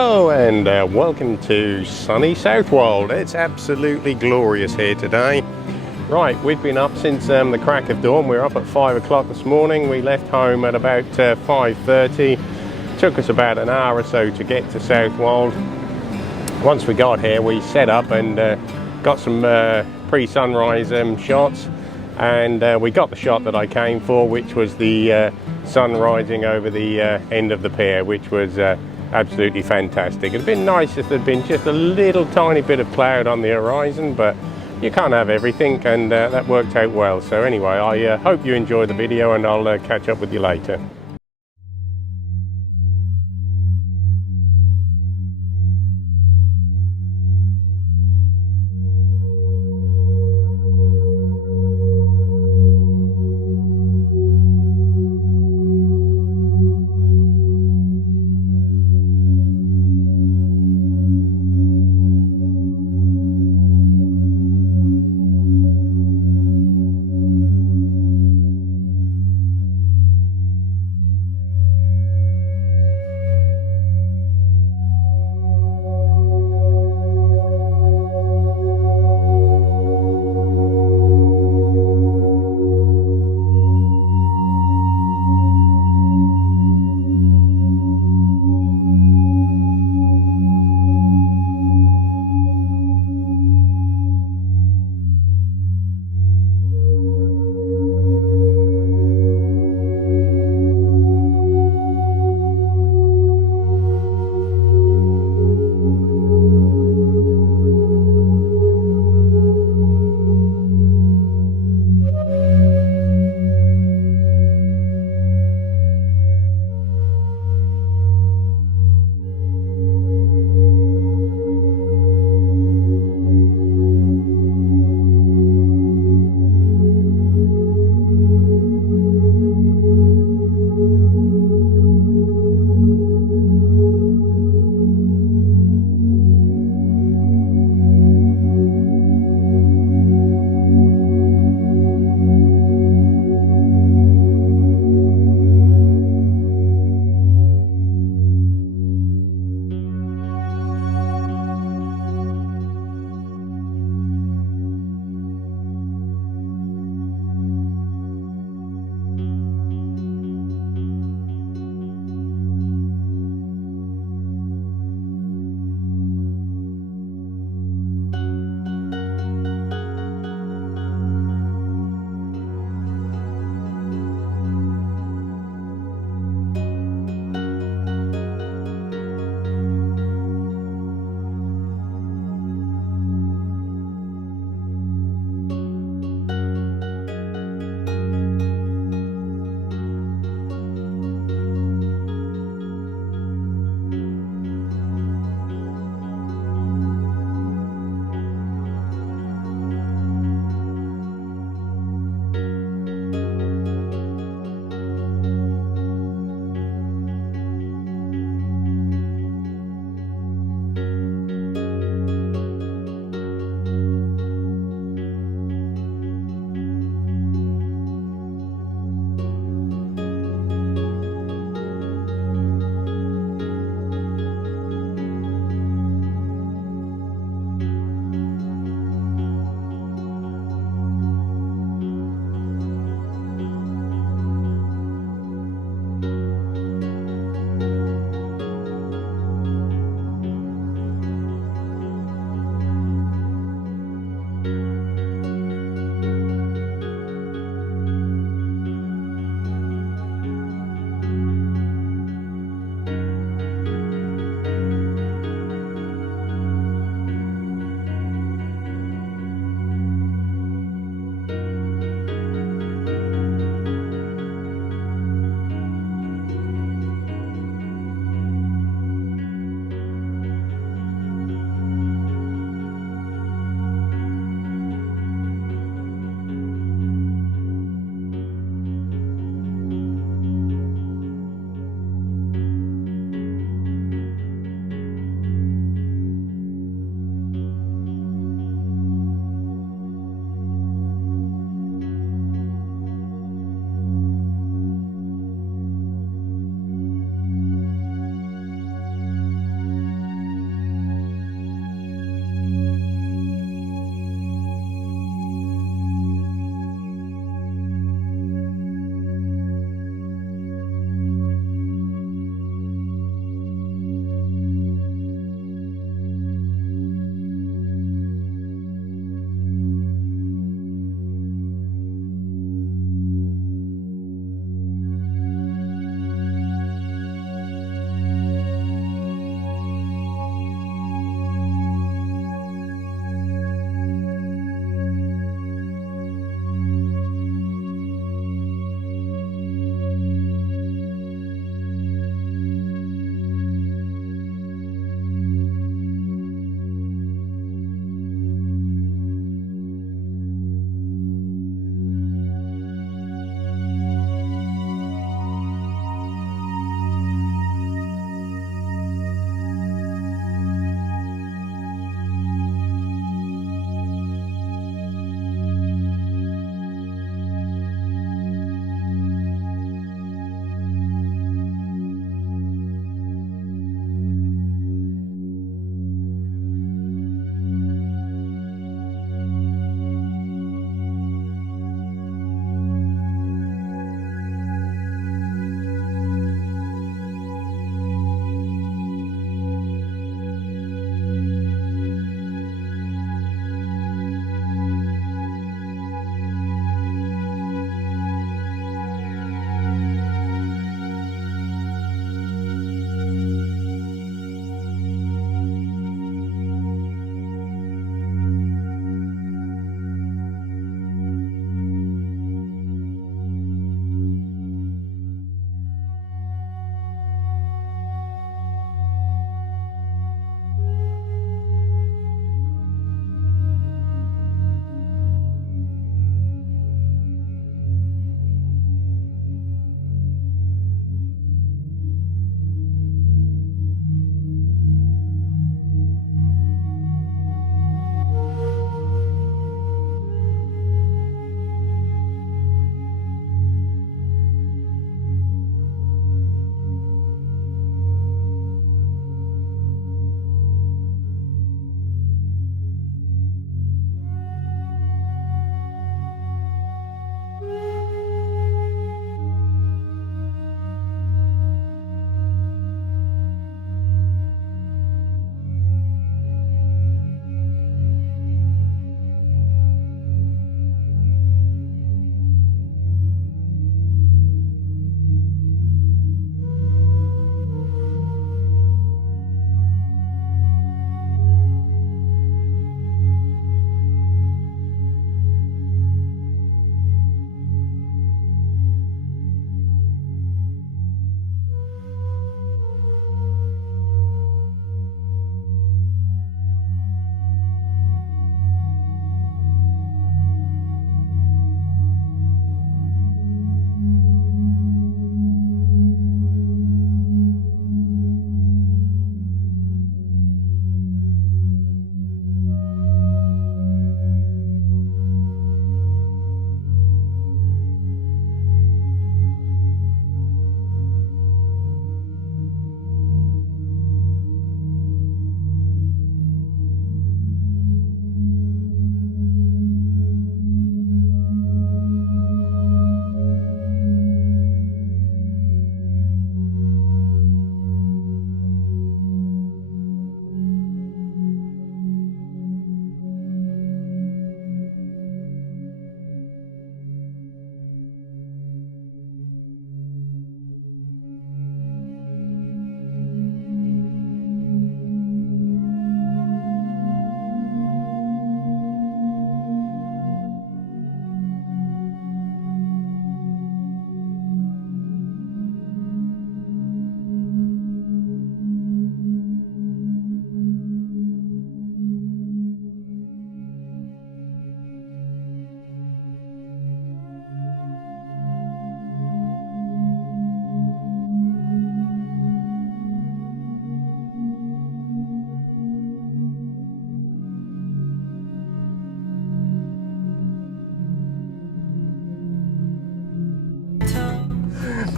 Hello and welcome to sunny Southwold. It's absolutely glorious here today. Right, we've been up since the crack of dawn. We're up at 5 o'clock this morning. We left home at about 5:30. Took us about an hour or so to get to Southwold. Once we got here, we set up and got some pre-sunrise shots, and we got the shot that I came for, which was the sun rising over the end of the pier, which was absolutely fantastic. It'd been nice if there'd been just a little tiny bit of cloud on the horizon, but you can't have everything, and that worked out well. So anyway, I hope you enjoyed the video, and I'll catch up with you later.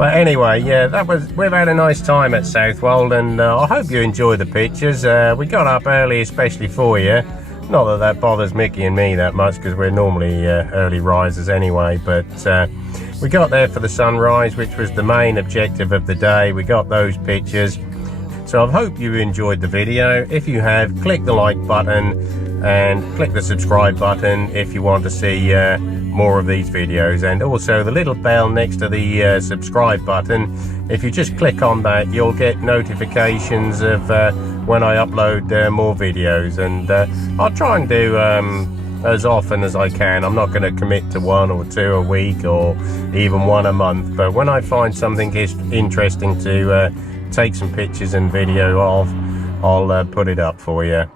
But anyway, yeah, we've had a nice time at Southwold, and I hope you enjoy the pictures. We got up early especially for you. Not that that bothers Mickey and me that much, because we're normally early risers anyway, but we got there for the sunrise, which was the main objective of the day. We got those pictures. So I hope you enjoyed the video. If you have, click the like button and click the subscribe button if you want to see more of these videos, and also the little bell next to the subscribe button. If you just click on that, you'll get notifications of when I upload more videos, and I'll try and do as often as I can. I'm not going to commit to 1 or 2 a week or even 1 a month, but when I find something interesting to take some pictures and video of, I'll put it up for you.